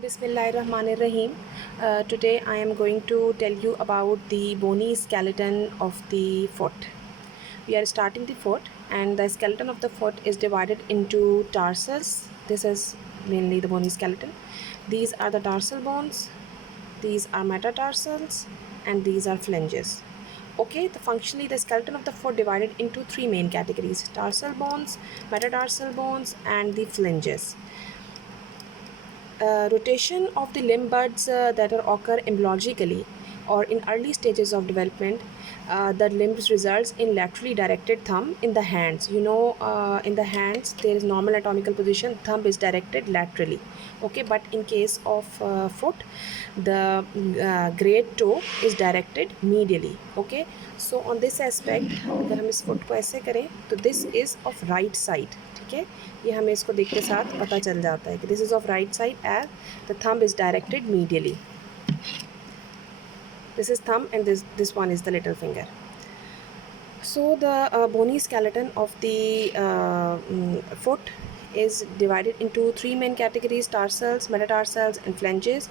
Bismillahirrahmanirrahim. Today I am going to tell you about the bony skeleton of the foot. We are starting the foot, and the skeleton of the foot is divided into tarsals. This is mainly the bony skeleton. These are the tarsal bones, these are metatarsals, and these are phalanges. Okay, functionally the skeleton of the foot divided into three main categories: tarsal bones, metatarsal bones, and the phalanges. Rotation of the limb buds that are occur embryologically or in early stages of development. The limbs results in laterally directed thumb in the hands. In the hands there is normal anatomical position, thumb is directed laterally. Okay, but in case of foot, the great toe is directed medially. Okay, so on this aspect अगर हम इस foot को ऐसे करें तो this is of right side. ठीक है, ये हमें इसको देखते साथ पता चल जाता है कि this is of right side as the thumb is directed medially. This is thumb and this one is the little finger. So the bony skeleton of the foot is divided into three main categories: tarsals, metatarsals, and phalanges.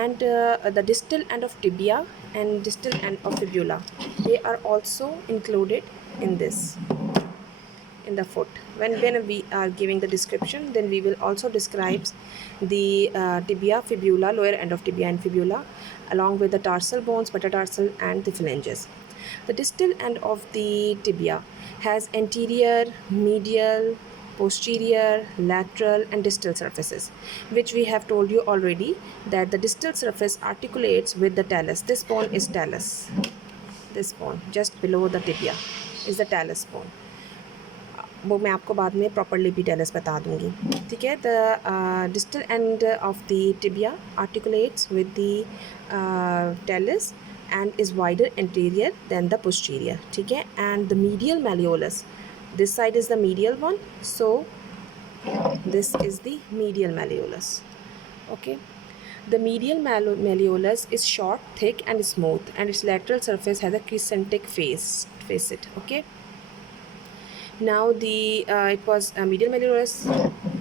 And the distal end of tibia and distal end of fibula, they are also included in this, in the foot. When we are giving the description, then we will also describe the tibia, fibula, lower end of tibia and fibula, along with the tarsal bones, metatarsal, and the phalanges. The distal end of the tibia has anterior, medial, posterior, lateral, and distal surfaces, which we have told you already that the distal surface articulates with the talus. This bone is talus. This bone just below the tibia is the talus bone. वो मैं आपको बाद में properly भी tells बता दूंगी. ठीक है, the distal end of the tibia articulates with the talus and is wider anterior than the posterior. ठीक है, and the medial malleolus, this side is the medial one, so this is the medial malleolus. Okay, the medial malleolus is short, thick, and smooth, and its lateral surface has a crescentic facet. Okay, now the it was medial malleolus.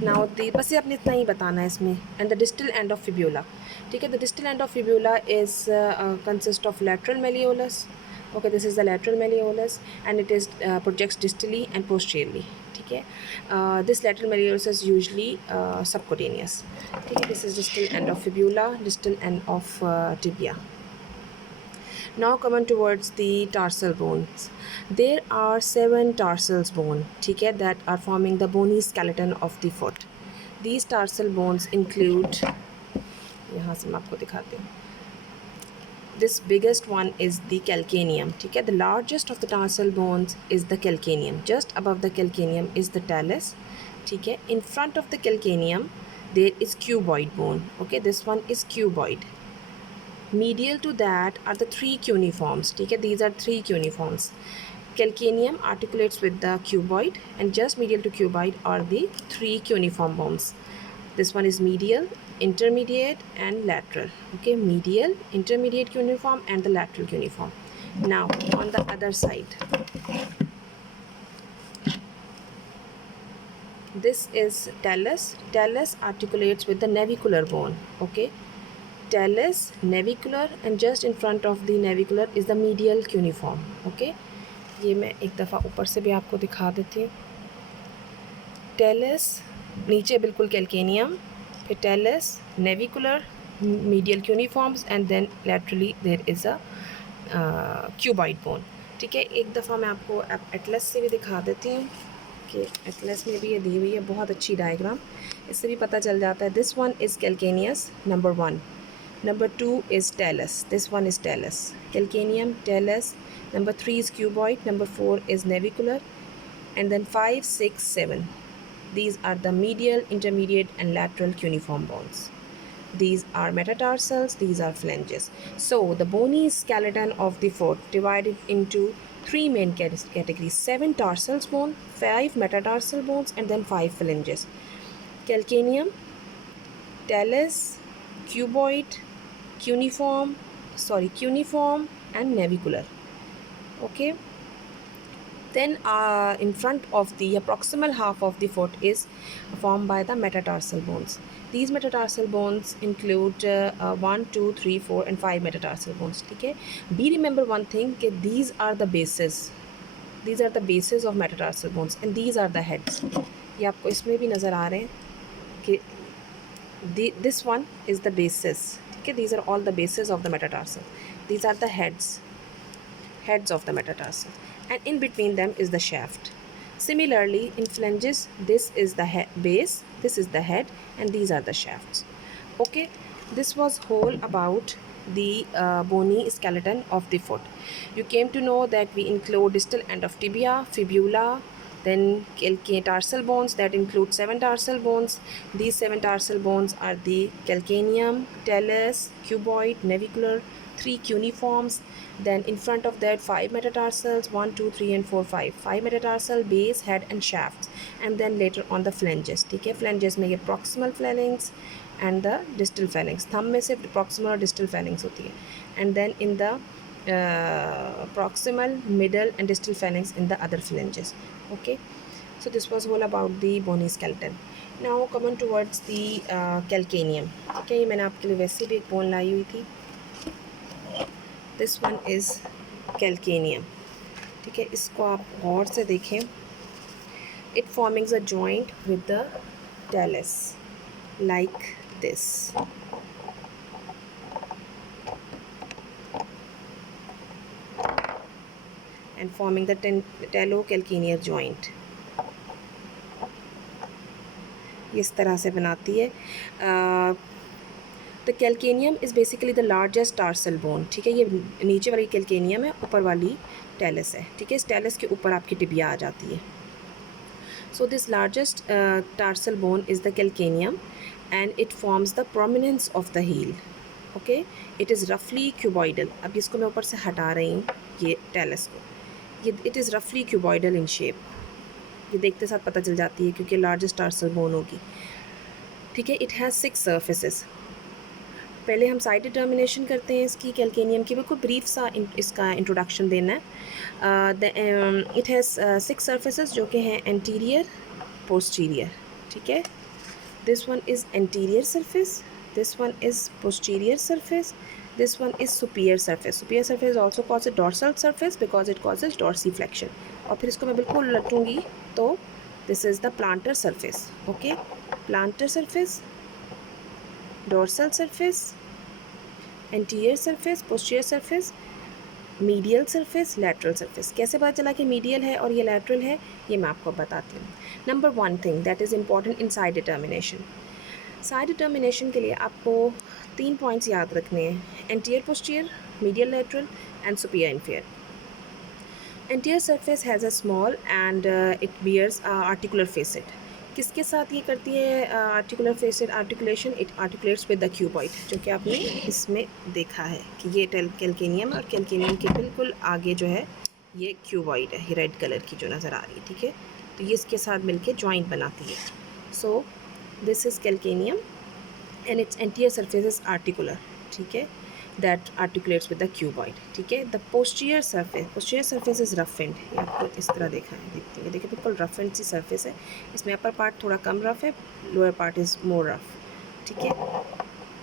Now the बस ये अपने इतना ही बताना है इसमें. And the distal end of fibula. ठीक है, the distal end of fibula is consist of lateral malleolus. Okay, this is the lateral malleolus and it is projects distally and posteriorly. ठीक है, this lateral malleolus is usually subcutaneous. ठीक है, this is distal end of fibula, distal end of tibia. Now come on towards the tarsal bones. There are 7 tarsal bones, ठीक है, that are forming the bony skeleton of the foot. These tarsal bones include, यहाँ से मैं आपको दिखाती हूँ. This biggest one is the calcaneum. ठीक है, the largest of the tarsal bones is the calcaneum. Just above the calcaneum is the talus. ठीक है, in front of the calcaneum there is cuboid bone. Okay, this one is cuboid. Medial to that are the 3 cuneiforms. ठीक है, these are 3 cuneiforms. Calcaneum articulates with the cuboid, and just medial to cuboid are the 3 cuneiform bones. This one is medial, intermediate, and lateral. Okay, medial, intermediate cuneiform, and the lateral cuneiform. Now on the other side, this is talus. Talus articulates with the navicular bone. Okay, talus, navicular, and just in front of the navicular is the medial cuneiform. Okay, ये मैं एक दफ़ा ऊपर से भी आपको दिखा देती हूँ. टेलस नीचे बिल्कुल कैल्केनियम, फिर talus, navicular, medial cuneiforms, and then laterally there is a cuboid bone. ठीक है, एक दफ़ा मैं आपको एटलस से भी दिखा देती हूँ कि एटलस में भी ये दी हुई है बहुत अच्छी डायग्राम. इससे भी पता चल जाता है. This one is calcaneus, number 1. Number 2 is talus. This one is talus. Calcaneum, talus. Number 3 is cuboid. Number 4 is navicular. And then 5, 6, 7. These are the medial, intermediate, and lateral cuneiform bones. These are metatarsals. These are phalanges. So the bony skeleton of the foot divided into 3 main categories: 7 tarsal bones, 5 metatarsal bones, and then 5 phalanges. Calcaneum, talus, cuboid, cuneiform and navicular. Okay, Then in front of the proximal half of the foot is formed by the metatarsal bones. These metatarsal bones include 1, 2, 3, 4 and 5 metatarsal bones. Okay, be remember one thing, that these are the bases. These are the bases of metatarsal bones and these are the heads. ये आपको इसमें भी नज़र आ रहे हैं कि this one is the basis. Okay, these are all the bases of the metatarsal. These are the heads of the metatarsal, and in between them is the shaft. Similarly, in phalanges, this is the base, this is the head, and these are the shafts. Okay, this was whole about the bony skeleton of the foot. You came to know that we include distal end of tibia, fibula, then tarsal bones that include 7 tarsal bones. These 7 tarsal bones are the calcaneum, talus, cuboid, navicular, 3 cuneiforms. Then in front of that 5 metatarsals, 1, 2, 3 and 4, 5. 5 metatarsal, base, head and shafts. And then later on the phalanges. ठीक है, phalanges में ये proximal phalanx and the distal phalanx. Thumb में सिर्फ proximal और distal phalanx होती है. And then in the proximal, middle and distal phalanx in the other phalanges. Okay, so this was all about the bony skeleton. Now come on towards the calcaneum. ठीक है, ये मैंने आपके लिए वैसे भी एक बोन लाई हुई थी. This one is calcaneum. ठीक है, इसको आप गौर से देखें. It forming a joint with the talus like this. And forming the talocalcanear joint. इस तरह से बनाती है. The calcaneum is basically the largest tarsal bone. ठीक है, ये नीचे वाली कैल्केनियम है, ऊपर वाली टेलस है. ठीक है, इस टेलस के ऊपर आपकी टिबिया आ जाती है. So this largest tarsal bone is the calcaneum and it forms the prominence of the heel. Okay, it is रफली क्यूबॉइडल. अब इसको मैं ऊपर से हटा रही हूँ, ये टेलस को. ये इट इज़ रफली क्यूबॉइडल इन शेप. ये देखते साथ पता चल जाती है क्योंकि लार्जेस्ट टार्सल बोन होगी. ठीक है, इट हैज़ 6 सर्फेसेस. पहले हम साइड डिटर्मिनेशन करते हैं इसकी कैल्केनियम की. बिल्कुल ब्रीफ सा इसका इंट्रोडक्शन देना है. इट हैज़ 6 सर्फेसेस जो कि हैं एंटीरियर, पोस्टीरियर. ठीक है, this one is anterior surface, this one is posterior surface, this one is superior surface. Superior surface is also called a dorsal surface because it causes dorsiflexion. और फिर इसको मैं बिल्कुल लटूंगी तो this is the plantar surface. Okay, plantar surface, dorsal surface, anterior surface, posterior surface, medial surface, lateral surface. कैसे पता चला कि medial है और ये lateral है, ये मैं आपको बताती हूँ. Number 1 thing that is important in side determination. Side determination के लिए आपको 3 पॉइंट्स याद रखने हैं. Anterior posterior, medial lateral and superior inferior. Anterior surface has a small and it bears articular facet. किसके साथ ये करती है articular facet articulation? It articulates with the cuboid, जो कि आपने इसमें देखा है कि ये कैल्केनियम और कैल्केनियम के बिल्कुल आगे जो है ये क्यूबॉइड है, ये रेड कलर की जो नज़र आ रही है. ठीक है, तो ये इसके साथ मिलके जॉइंट बनाती है. सो this is calcaneum and its anterior surface is articular. ठीक है, that articulates with the cuboid. ठीक है, the posterior surface is roughened. ये आपको इस तरह देखा है, देखते हैं, देखिए बिल्कुल roughened सी surface है. इसमें upper part थोड़ा कम rough है, lower part is more rough. ठीक है,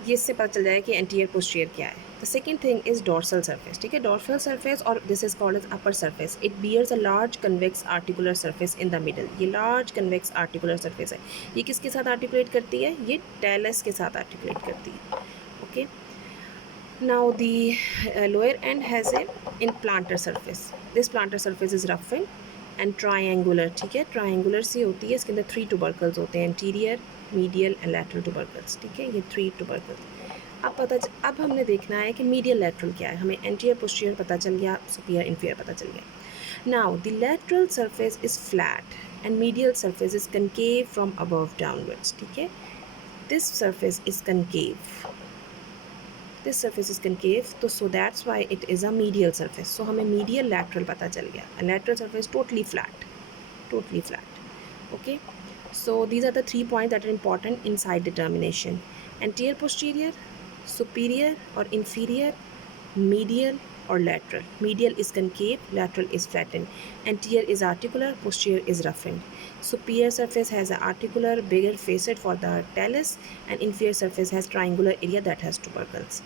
ये इससे पता चल जाएगा कि anterior posterior क्या है. The second thing is dorsal surface. ठीक है, dorsal surface और this is called as upper surface. It bears a large convex articular surface in the middle. ये large convex articular surface है. ये किसके साथ articulate करती है? ये talus के साथ articulate करती है. Okay. Now the lower end has a in plantar surface. This plantar surface is roughened and triangular. ठीक है, triangular सी होती है. इसके अंदर 3 tubercles होते हैं, anterior, medial and lateral tubercles. ठीक है, ये 3 tubercles. अब हमने देखना है कि मीडियल लैटरल क्या है. हमें एंटीरियर पोस्टीरियर पता चल गया, सुपीरियर इन्फीरियर पता चल गया. Now the lateral surface is flat and medial surface is concave from above downwards. ठीक है, this surface is concave, this surface is concave, तो so that's why it is a medial surface. So हमें medial lateral पता चल गया. Lateral surface totally flat, totally flat. Okay, so these are the 3 points that are important in side determination. Anterior posterior, superior or inferior, medial or lateral. Medial is concave, lateral is flattened. Anterior is articular, posterior is roughened. Superior surface has an articular, bigger facet for the talus, and inferior surface has triangular area that has tubercles.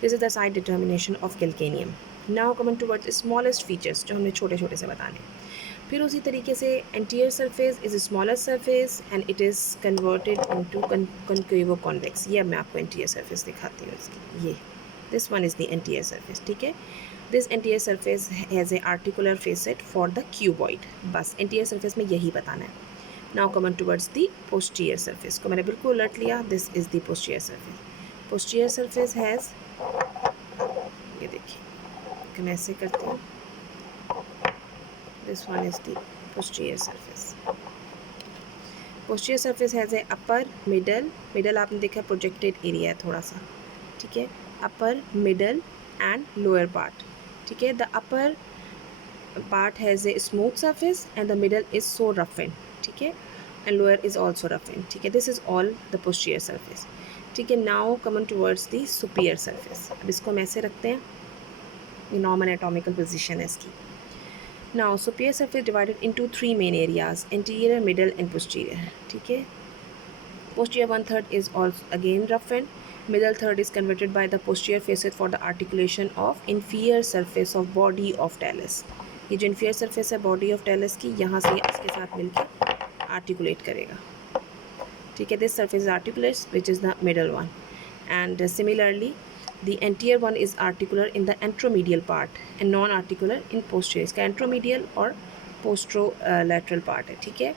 This is the side determination of calcaneum. Now coming towards the smallest features जो हमने छोटे छोटे से बताने. फिर उसी तरीके से anterior surface is a smaller surface and it is converted into concavo convex. ये अब मैं आपको anterior surface दिखाती हूँ इसकी. ये this one is the anterior surface. ठीक है. This anterior surface has a articular facet for the cuboid. बस anterior surface में यही बताना है. Now coming towards the posterior surface को मैंने बिल्कुल उलट लिया. This is the posterior surface. Posterior surface has, ये देखिए कि मैं ऐसे करती हूँ. This one is the posterior surface. Posterior surface has a upper, middle आपने देखा projected area है थोड़ा सा. ठीक है. Upper, middle and lower part. ठीक है. The upper part has a smooth surface and the middle is so roughened. ठीक है. And lower is also roughened. ठीक है. This is all the posterior surface. ठीक है. Now coming towards the superior surface. अब इसको हम ऐसे रखते हैं. ये normal anatomical position है इसकी. Now superior surface divided into three main areas: anterior, middle and posterior. ठीक है. Posterior 1/3 is also again roughened. Middle third is converted by the posterior facet for the articulation of inferior surface of body of talus. ये जो inferior surface है body of talus की, यहाँ से इसके साथ मिलके articulate करेगा. ठीक है. This surface is articulates, which is the middle one, and similarly the anterior one is articular in the anteromedial part and non-articular in posterior. इसका anteromedial और posterolateral part है. ठीक है.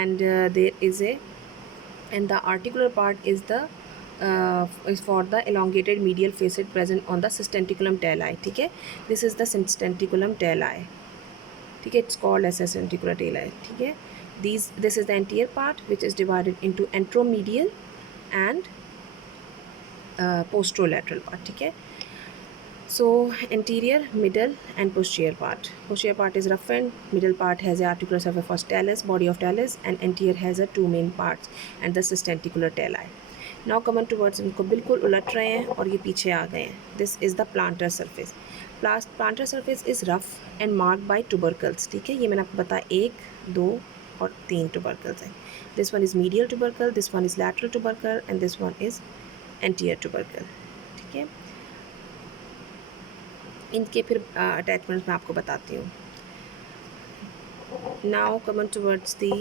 And there is a, and the articular part is the is for the elongated medial facet present on the sustentaculum tali. ठीक है. This is the sustentaculum tali. ठीक है. It's called as sustentacular tali. ठीक है. This is the anterior part which is divided into anteromedial and posterolateral part. ठीक है. So anterior, middle and posterior part. Posterior part is roughened. Middle part has a articular surface for talus, body of talus, and anterior has a two main parts and the sustentacular tali. Now coming towards, इनको बिल्कुल उलट रहे हैं और ये पीछे आ गए हैं. This is the plantar surface. Plantar surface is rough and marked by tubercles. ठीक है. ये मैंने आपको बताया 1, 2 और 3 tubercles हैं. This one is medial tubercle, this one is lateral tubercle and this one is anterior tubercle. ठीक है. इनके फिर अटैचमेंट्स मैं आपको बताती हूँ. Now coming towards the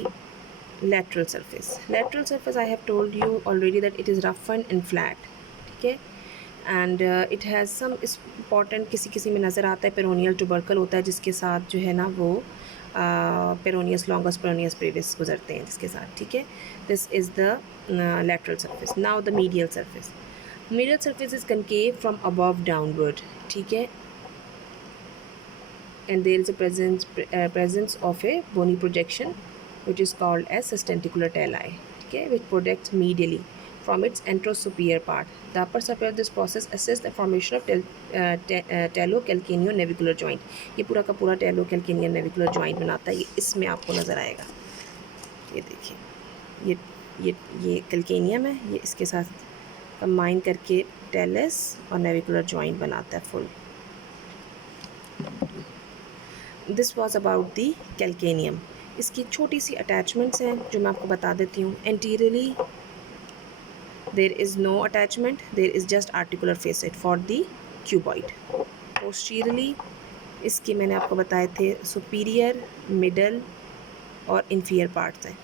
lateral surface. Lateral surface I have told you already that it is roughened and flat. ठीक है. And it has some important, किसी में नज़र आता है पेरोनियल ट्यूबरकल होता है जिसके साथ जो है ना वो पेरोनियस लॉन्गस पेरोनियस ब्रेविस गुजरते हैं जिसके साथ. ठीक है. This is the lateral surface. Now the medial surface. Medial surface is concave from above downward. ठीक है. And there is a presence of a bony projection which is called as sustentacular tali. Okay, which projects medially from its anterosuperior part. The upper surface of this process assists the formation of talocalcaneonavicular joint. ये पूरा का पूरा talocalcaneonavicular joint बनाता है. ये इसमें आपको नज़र आएगा. ये देखिए, ये calcaneum है. ये इसके साथ कंबाइन करके talus और navicular joint बनाता है full. This was about the calcaneum. इसकी छोटी सी अटैचमेंट्स हैं जो मैं आपको बता देती हूँ. Anteriorly there is no attachment, there is just articular facet for the cuboid. Posteriorly इसकी मैंने आपको बताए थे superior, middle और inferior parts हैं.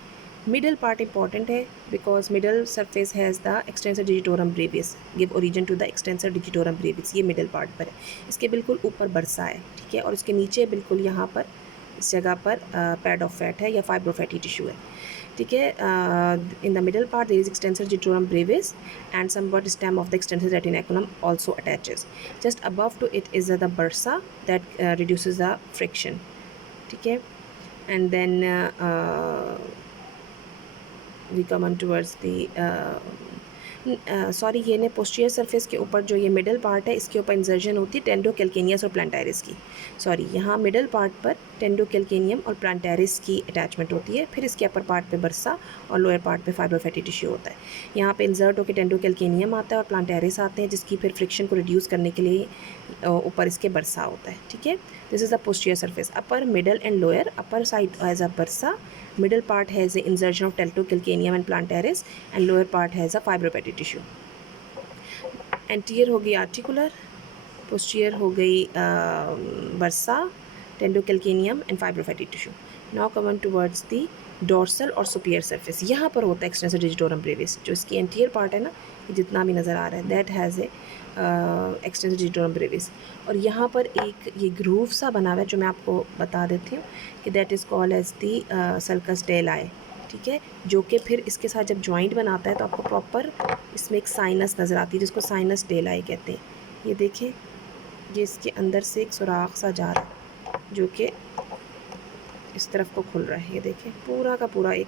Middle part important है because middle surface has the extensor digitorum brevis, give origin to the extensor digitorum brevis. ये middle part पर है. इसके बिल्कुल ऊपर बरसा है. ठीक है. और इसके नीचे बिल्कुल यहाँ पर इस जगह पर पैड ऑफ फैट है या फाइब्रोफैटी टिश्यू है. ठीक है. In the middle part there is extensor digitorum brevis and somewhat stem of the extensor retinaculum also attaches. Just above to it is the bursa that reduces the friction. ठीक है. And then we come on towards the sorry ये ने posterior surface के ऊपर जो ये middle part है इसके ऊपर इंसर्जन होती है टेंडोकैल्केनियस और प्लांटारिस की। सॉरी यहाँ मिडल पार्ट पर टेंडोकैल्केनियम और प्लांटारिस की अटैचमेंट होती है, फिर इसके अपर पार्ट पे बर्सा और लोअर पार्ट पे फाइब्रोफैटी टिश्यू होता है। यहाँ पे इंसर्ट होकर टेंडोकैल्केनियम आता है और प्लांटारिस आते हैं, जिसकी फिर फ्रिक्शन को रिड्यूस करने के लिए ऊपर इसके बर्सा होता है। ठीक है, this is the posterior surface. Upper, middle and lower. Upper side has a bursa, middle part has the insertion of teltocalcaneum and plantaris, and lower part has a fibropathy tissue. Anterior हो गई articular, posterior हो गई bursa, tendocalcaneum and fibropathy tissue. Now come on towards the dorsal और superior surface. यहाँ पर होता है extensor digitorum brevis, जो इसकी anterior part है ना, ये जितना भी नज़र आ रहा है, that has a extensor digitorum brevis। और यहाँ पर एक ये ग्रूव सा बना हुआ है जो मैं आपको बता देती हूँ कि that is called as the sulcus deli। ठीक है, जो कि फिर इसके साथ जब जॉइंट बनाता है तो आपको प्रॉपर इसमें एक साइनस नज़र आती है जिसको साइनस डेलाई कहते हैं। ये देखें, ये इसके अंदर से एक सुराख सा जा रहा है जो कि इस तरफ को खुल रहा है। ये देखें, पूरा का पूरा एक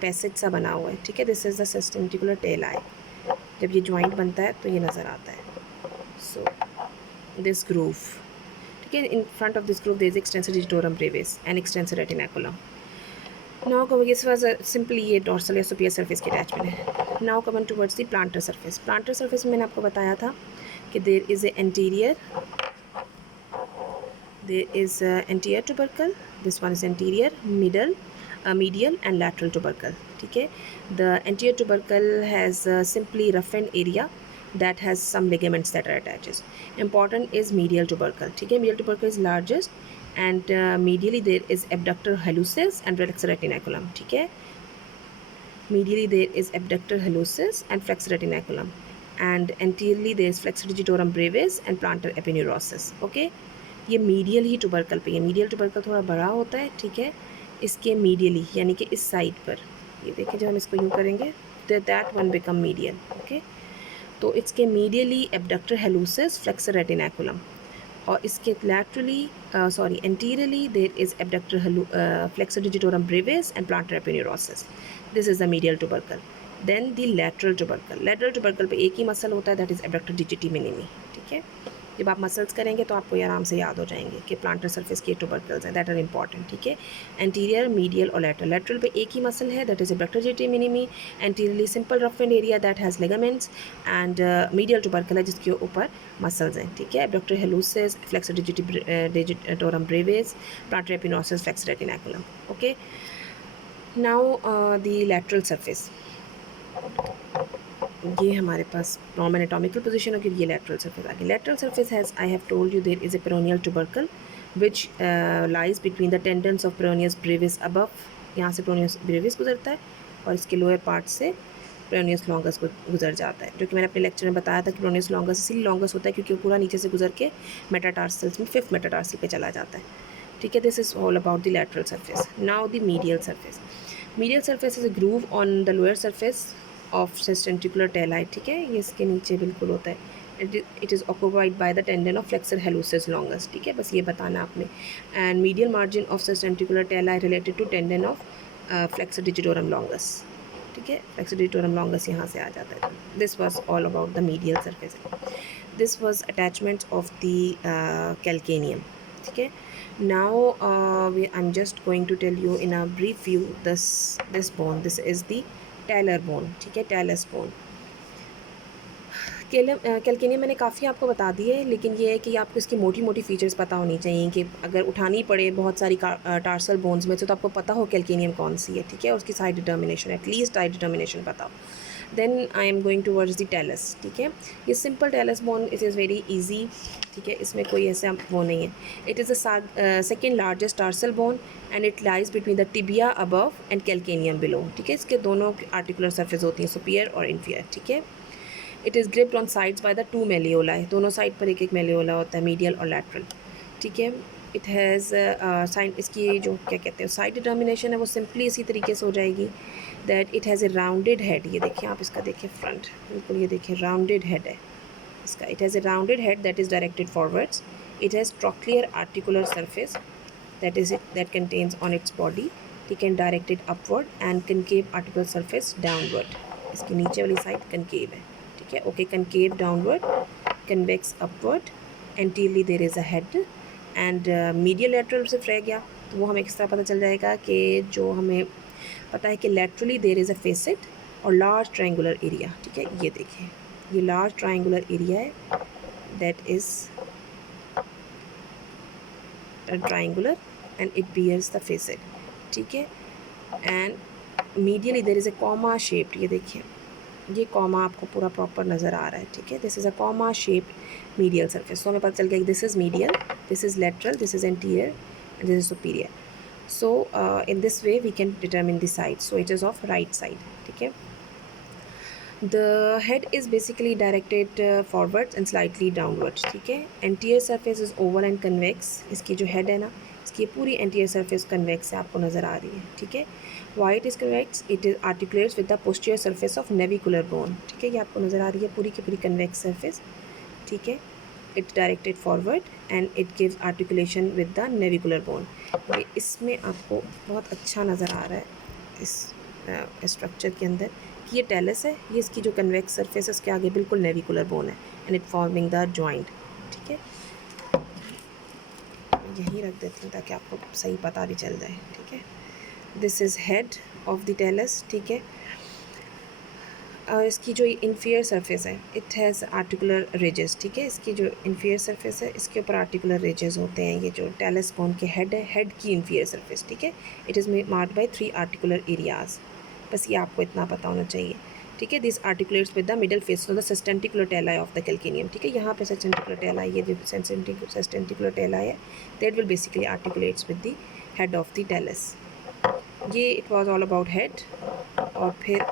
पैसेज सा बना हुआ है। ठीक है, दिस इज़ द सेस्टेंटिकुलर टेलाई। जब ये जॉइंट बनता है तो ये नज़र आता है। सो दिस ग्रूव, ठीक है, in front of this groove there is extensor digitorum brevis and extensor retinaculum. Now coming, this was a simply ये dorsal या superior surface की attachment है। Now coming towards the plantar surface. Plantar surface में मैंने आपको बताया था कि there is a anterior, there is a anterior tubercle, this one is anterior, middle, medial and lateral tubercle. ठीक है, the anterior tubercle has simply roughened area that has some ligaments that are attached. Important is medial tubercle. ठीक है, medial tubercle is largest and medially there is abductor hallucis and flexor retinaculum. ठीक है, medially there is abductor hallucis and flexor retinaculum, and anteriorly there is flexor digitorum brevis and plantar epineurosis. Okay, ये medial ही tubercle पे है। Medial tubercle थोड़ा बड़ा होता है। ठीक है, इसके मीडियली यानी कि इस साइड पर, ये देखिए जब हम इसको यूँ करेंगे तो that one become medial. Okay, तो इसके medially abductor hallucis flexor retinaculum, और इसके laterally anteriorly there is abductor flexor digitorum brevis and plantar aponeurosis. This is the medial tubercle. Then the lateral tubercle. Lateral tubercle पे एक ही muscle होता है, that is abductor digiti minimi. ठीक है, जब आप मसल्स करेंगे तो आपको ये आराम से याद हो जाएंगे कि प्लांटर सरफेस के ट्यूबरकल्स हैं, दैट आर इंपॉर्टेंट। ठीक है, एंटीरियर, मीडियल और लैटरल। लैटरल पे एक ही मसल है, that is abductor digiti minimi. Anteriorly simple roughened area that has ligaments, and medial tubercle है जिसके ऊपर मसल्स हैं। ठीक है, abductor hallucis, flexor digitorum brevis, plantar aponeurosis, flexor retinaculum. Okay, now the lateral surface. ये हमारे पास normal anatomical position होगी, ये लैटरल सरफेस आ गई। Lateral surface has, I have told you, there is a peroneal tubercle which lies between the tendons of peroneus brevis above. यहाँ से peroneus brevis गुजरता है और इसके लोअर पार्ट से पेरोनियस लॉन्गस गुजर जाता है, जो कि मैंने अपने लेक्चर में बताया था कि पेरोनियस लॉन्गस इसीलिए लॉन्गस होता है क्योंकि वो पूरा नीचे से गुजर के मेटाटार्सल्स में 5th मेटाटार्सल पे चला जाता है। ठीक है, this is all about the lateral surface. Now the medial surface. Medial surface is a groove on the lower surface of sustentaculum tali. ठीक है, ये इसके नीचे बिल्कुल होता है। It is occupied by the tendon of flexor hallucis longus. ठीक है, बस ये बताना आपने। And medial margin of sustentaculum tali related to tendon of flexor digitorum longus. ठीक है, फ्लेक्सर डिजिटोरम लॉन्गस यहाँ से आ जाता है। This was all about the medial surface. This was attachment of the calcaneum. ठीक है, now I am just going to tell you in a brief view this bone. This is the talar bone. ठीक है, tells bone. Calcaneum मैंने काफ़ी आपको बता दी है, लेकिन ये है कि आपको इसकी मोटी मोटी फीचर्स पता होनी चाहिए कि अगर उठानी पड़े बहुत सारी टार्सल बोन्स में से तो आपको पता हो कैल्केनियम कौन सी है। ठीक है, उसकी side determination, at least side determination पता हो। Then I am going towards the talus. ठीक है, ये simple talus bone, it is very easy. ठीक है, इसमें कोई ऐसा वो नहीं है। It is the second largest tarsal bone and it lies between the tibia above and calcaneum below. ठीक है, इसके दोनों आर्टिकुलर सरफेस होती हैं, सुपियर और इन्फीरियर। ठीक है, it is gripped on sides by the 2 मेलियोलाई। दोनों साइड पर एक एक मेलियोला होता है, मीडियल और लैटरल। ठीक है, इट हैज़ साइड, इसकी जो क्या कहते हैं साइड डिटर्मिनेशन है वो सिंपली इसी तरीके से हो जाएगी that it has a rounded head. ये देखिए आप, इसका देखिए फ्रंट बिल्कुल, ये देखिए राउंडेड हेड है इसका। It has a rounded head that is directed forwards. It has trochlear articular surface that contains on its body, ठीक है, directed upward and concave articular surface downward. इसकी नीचे वाली साइड कनकेव है, ठीक है। Okay, concave downward, convex upward, anteriorly there is a head and medial lateral सिर्फ रह गया, तो वो हमें किस तरह पता चल जाएगा कि जो हमें पता है कि laterally there is a facet और लार्ज ट्रायंगुलर एरिया, ठीक है। ये देखिए, ये लार्ज ट्रायंगुलर एरिया है, that is triangular and it bears the facet, ठीक है। And medially there is a comma shaped, ये देखिए, ये कॉमा आपको पूरा प्रॉपर नज़र आ रहा है, ठीक है। This is a comma shaped medial surface, so हमें पता चल गया कि this is medial, this is lateral, this is anterior and this is superior. So in this way we can determine the side, so it is of right side, ठीक है। The head is basically directed forwards and slightly downwards, ठीक है। Anterior surface is oval and convex, इसकी जो head है ना, इसकी पूरी anterior surface convex है, आपको नज़र आ रही है, ठीक है। Why it is convex? It is articulates with the posterior surface of navicular bone, ठीक है। ये आपको नज़र आ रही है पूरी की पूरी convex surface, ठीक है। It's directed forward and it gives articulation with the navicular bone। ये इसमें आपको बहुत अच्छा नज़र आ रहा है इस स्ट्रक्चर के अंदर कि ये टेलस है, ये इसकी जो कन्वेक्स सरफेस है उसके आगे बिल्कुल नेविकुलर बोन है and it forming the joint, ठीक है। यहीं रख देती हूँ ताकि आपको सही पता भी चल जाए, ठीक है। This is head of the talus, ठीक है। इसकी जो इन्फीरियर सरफेस है, इट हैज़ आर्टिकुलर रिजेस, ठीक है। इसकी जो इन्फीरियर सरफेस है, इसके ऊपर आर्टिकुलर रिजेस होते हैं। ये जो टेलस बोन के हेड है, हेड की इन्फीरियर सरफेस, ठीक है। It is marked by 3 articular areas, बस ये आपको इतना पता होना चाहिए, ठीक है। This articulates with the middle face of the sustentacular tali of the calcaneum, ठीक है। यहाँ पे सस्टेंटिकुलर टेलाई, ये जो सस्टेंटिकुलर टेलाई है, that will basically articulates with the head of the talus. ये it was all about head. और फिर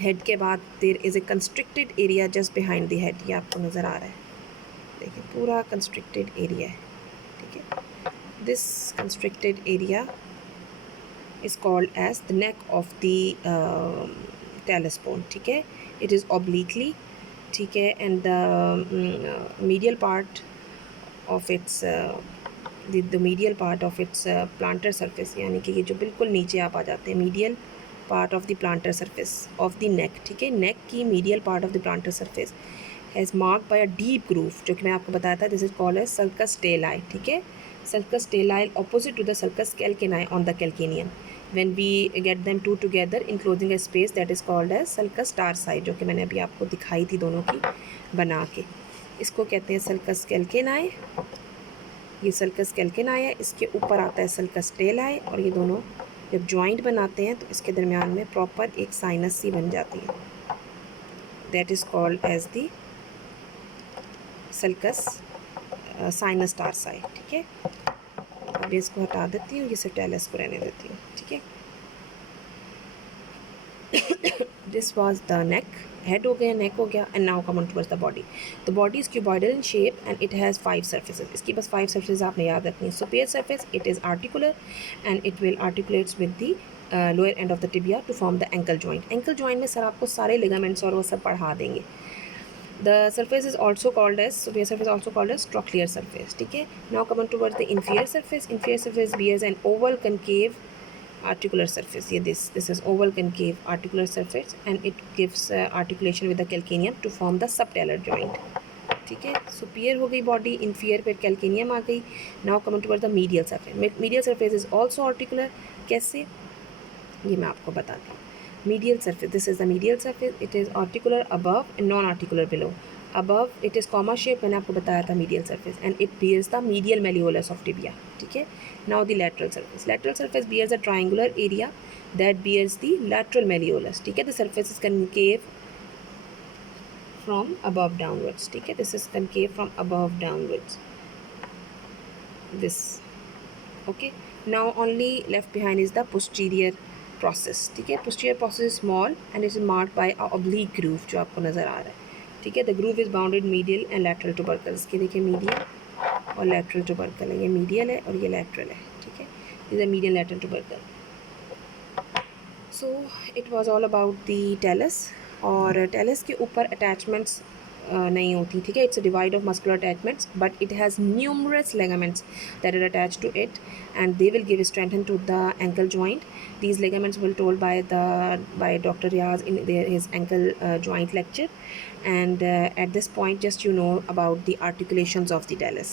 हेड के बाद there is a constricted area just behind the head, ये आपको नज़र आ रहा है, देखिए पूरा कंस्ट्रिक्टेड एरिया है, ठीक है। This constricted area is called as the neck of the talus bone, ठीक है। it is obliquely, ठीक है, and the medial part of its the medial part of its plantar surface, यानी कि ये जो बिल्कुल नीचे आप आ जाते हैं, medial part of the plantar surface of the neck, ठीक है। neck की medial part of the plantar surface has marked by a deep groove, जो कि मैं आपको बताया था, this is called as sulcus talli, ठीक है। sulcus talli opposite to the sulcus calcaneae on the calcaneum, when we get them two together enclosing a space that is called as sulcus tarsi, जो कि मैंने अभी आपको दिखाई थी दोनों की बना के। इसको कहते हैं sulcus calcaneae, ये sulcus calcaneae है, इसके ऊपर आता है sulcus talli, और ये दोनों जब जॉइंट बनाते हैं तो इसके दरमियान में प्रॉपर एक साइनस सी बन जाती है, that is called as the sulcus sinus tarsi, ठीक है। अब इसको हटा देती हूँ, ये सिर्फ टेलस को रहने देती हूँ, ठीक है। This was the neck, head हो गया, नेक हो गया, and now come on towards the body. The body is cuboidal in shape and it has 5 surfaces, इसकी बस 5 सर्फेस आपने याद रखनी है। Superior surface, it is articular and it will articulates with the lower end of the tibia to form the ankle joint. Ankle joint में सर आपको सारे लिगामेंट्स और वो सब पढ़ा देंगे। The surface is also called as, superior surface also called as trochlear surface, ठीक है। Now come on towards the inferior surface. Inferior surface bears an oval concave articular surface, ये this is oval concave articular surface and it gives articulation with the calcaneum to form the subtalar joint, ठीक है। Superior हो गई body, inferior पर calcaneum आ गई। Now come towards the medial surface. Medial surface is also articular, कैसे, ये मैं आपको बताती हूँ। medial surface, this is the medial surface, it is articular above and non-articular below. Above it is comma shape, मैंने आपको बताया था medial surface, and it bears the medial malleolus of tibia, ठीक है। now the lateral surface. Lateral surface bears a triangular area that bears the lateral malleolus, ठीक है। the surface is concave from above downwards, ठीक है। this is concave from above downwards, this, okay। now only left behind is the posterior process, ठीक है। posterior process is small and it is marked by a oblique groove, जो आपको नज़र आ रहा है, ठीक है। the groove is bounded medial and lateral tubercle, इसके देखिए medial और lateral tubercle है, ये medial है और ये lateral है, ठीक है। this is a medial lateral tubercle। so it was all about the talus, और talus के ऊपर attachments नहीं होती, ठीक है. It's a divide of muscular attachments but it has numerous ligaments that are attached to it, and they will give strength to the ankle joint. These ligaments were told by Dr. Riaz in his ankle joint lecture. And at this point, just about the articulations of the talus.